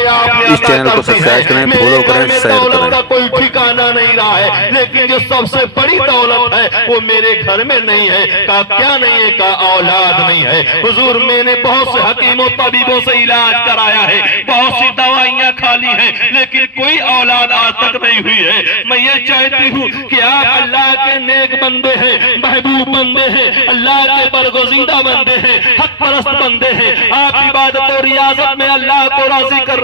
بخشے آپ نے اس چینل کو سبسکرائب کریں، فالو کریں، میرے شیئر دولت کریں۔ کا کوئی ٹھکانہ نہیں رہا ہے، لیکن جو سب سے بڑی دولت ہے وہ میرے گھر میں نہیں ہے۔ کہا کیا نہیں ہے؟ کہا اولاد نہیں ہے۔ حضور میں نے بہت سے حکیموں طبیبوں سے علاج کرایا ہے، بہت سی دوائیاں کھا لی ہیں، لیکن کوئی اولاد آج تک نہیں ہوئی ہے۔ میں یہ چاہتی ہوں کہ آپ اللہ کے نیک بندے ہیں، محبوب بندے ہیں، اللہ کے برگزیدہ بندے ہیں، حق پرست بندے ہیں، آپ عبادت و ریاضت میں اللہ کو راضی کر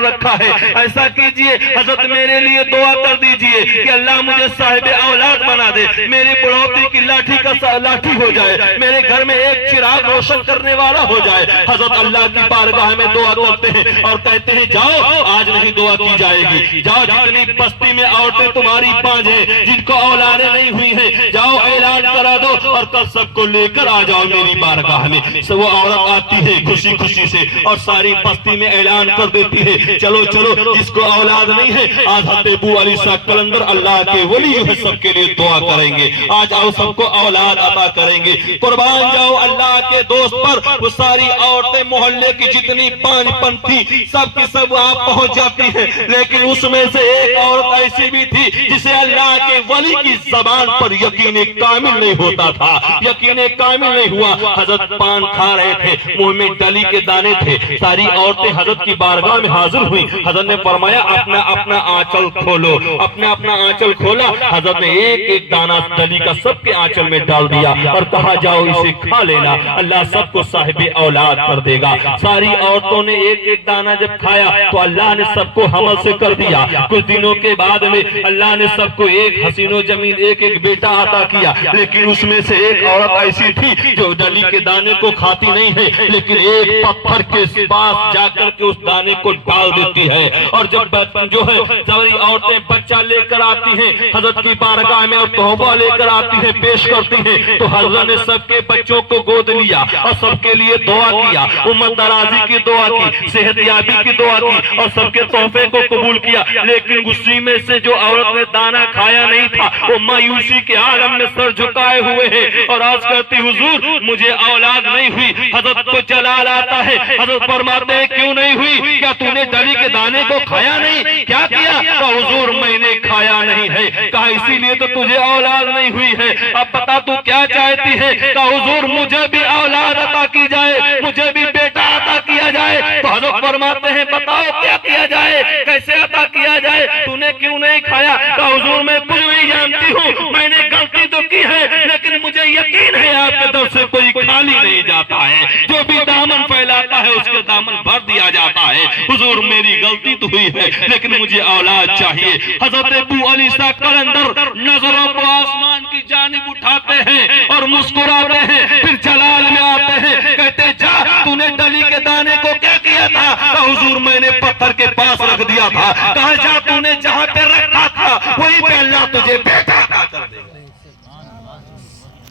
رکھا ہے۔ ایسا کیجئے حضرت میرے لیے دعا کر دیجئے کہ اللہ مجھے صاحب اولاد بنا دے، میری بڑھوتی کی لاٹھی کا لاٹھی ہو جائے، میرے گھر میں ایک چراغ روشن کرنے والا ہو جائے۔ حضرت اللہ کی بارگاہ میں دعا کرتے ہیں اور کہتے ہیں جاؤ آج نہیں دعا کی جائے گی، جاؤ جتنی بستی میں عورتیں تمہاری پانچ ہیں جن کو اولادیں نہیں ہوئی ہیں، جاؤ اعلان کرا دو اور کل سب کو لے کر آ جاؤ میری بارگاہ میں۔ وہ عورت آتی ہے خوشی خوشی سے اور ساری بستی میں اعلان کر دیتی ہے چلو چلو جس کو اولاد نہیں ہے آج حضرت ابو علی صاحب کلندر اللہ کے ولی جو ہے سب کے لیے دعا کریں گے، آج آؤ سب کو اولاد عطا کریں گے۔ قربان جاؤ اللہ کے دوست پر، وہ ساری عورتیں محلے کی جتنی پانچ پن تھی سب کی سب وہاں پہنچ جاتی ہیں، لیکن اس میں سے ایک عورت ایسی بھی تھی جسے اللہ کے ولی کی زبان پر یقین کامل نہیں ہوتا تھا، یقین کامل نہیں ہوا۔ حضرت پان کھا رہے تھے، منہ میں ڈلی کے دانے تھے، ساری عورتیں حضرت کی بارگاہ میں حاضر ہوئی۔ حضرت نے فرمایا اپنا اپنا آنچل کھولو، اپنا اپنا آنچل کھولا، حضرت نے ایک ایک دانہ ڈلی کا سب کے آنچل میں ڈال دیا اور کہا جاؤ اسے کھا لینا، اللہ سب کو صاحب اولاد کر دے گا۔ ساری عورتوں نے ایک ایک دانہ جب کھایا تو اللہ نے سب کو حمل سے کر دیا۔ کچھ دنوں کے بعد میں اللہ نے سب کو ایک حسین و جمیل ایک ایک بیٹا عطا کیا، لیکن اس میں سے ایک عورت ایسی تھی جو ڈلی کے دانے کو کھاتی نہیں ہے، لیکن ایک پتھر کے پاس جا کر کے اس دانے کو ڈال دیتی ہے، اور جب جو ہے ساری عورتیں بچہ لے کر آتی ہیں حضرت کی بارگاہ میں اور تحفہ لے کر آتی ہیں پیش کرتی ہیں، تو حضرت نے سب کے بچوں کو گود لیا اور سب کے لیے دعا کیا، عمر دراز کی دعا کی، صحت یابی کی دعا کی اور سب کے تحفے کو قبول کیا۔ لیکن غصے میں سے جو عورت نے دانہ کھایا نہیں تھا وہ مایوسی کے عالم میں سر جھکائے ہوئے ہیں اور عرض کرتی حضور مجھے اولاد نہیں ہوئی۔ حضرت کو جلال آتا ہے، حضرت فرماتے ہیں کیوں نہیں ہوئی؟ کیا تو نے ڈلی کے دانے کو کھایا نہیں؟ کیا کیا؟ کہا حضور میں نے کھایا نہیں ہے۔ کہا اسی لیے تو تجھے اولاد نہیں ہوئی ہے، اب بتا تو کیا چاہتی ہے؟ کہا حضور مجھے بھی اولاد عطا کی جائے، مجھے بھی بیٹا عطا کیا جائے۔ تو حضرت فرماتے ہیں بتاؤ کیا کیا جائے، کیسے عطا کیا جائے، تو نے کیوں نہیں کھایا؟ کہا حضور میں کچھ نہیں جانتی ہوں، میں نے غلطی تو کی ہے لیکن مجھے یقین ہے آپ کے در سے کوئی خالی نہیں جاتا ہے، جو بھی دامن پھیلاتا ہے اس کے دامن بھر دیا جاتا ہے۔ حضور میری غلطی تو ہوئی ہے لیکن مجھے اولاد چاہیے۔ حضرت ابو علی صاحب کلندر نظروں کو آسمان کی جانب اٹھاتے ہیں اور مسکراتے ہیں، پھر جلال میں آتے ہیں، کہتے جا تو نے ڈلی کے دانے کو کیا کیا تھا؟ کہا حضور میں نے پتھر کے پاس رکھ دیا تھا۔ کہا جا تو نے جہاں پہ رکھا تھا وہیں پہ اللہ تجھے بیٹا عطا کر دے گا۔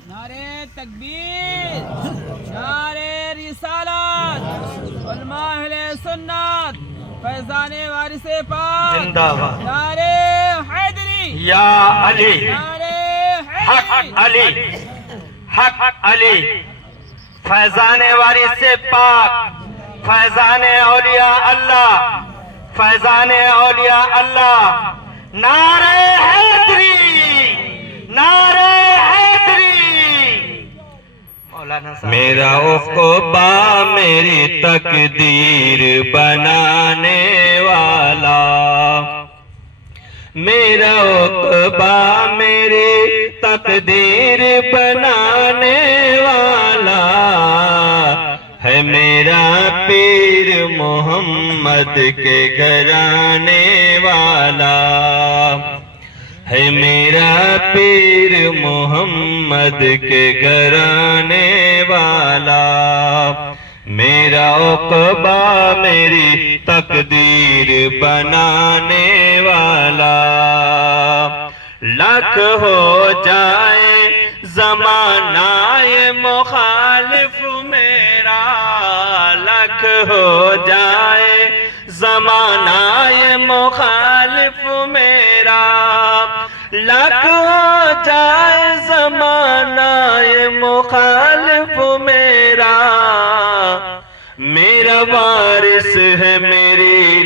نعرہ تکبیر، نعرہ رسالت، علماء اہل سنت، فیضان وارث پاک، زندہ باد، نعرہ حیدری، یا علی، نعرہ حق حیدری، علی، حق علی، فیضان وارث پاک، فیضان اولیاء اللہ، فیضان اولیاء اللہ، نعرہ حیدری، نعرہ حیدری۔ میرا عقبہ میری تقدیر بنانے والا، میرا عقبہ میری تقدیر بنانے والا ہے، میرا پیر محمد کے گھرانے والا ہے، میرا پیر محمد کے گھرانے والا، میرا عقبہ میری تقدیر بنانے والا۔ لاکھ ہو جائے زمانہ مخالف میرا، لاکھ ہو جائے زمانہ مخالف میرا، لاکھ ہو جائے زمانہ مخالف میرا، میرا وارث ہے میری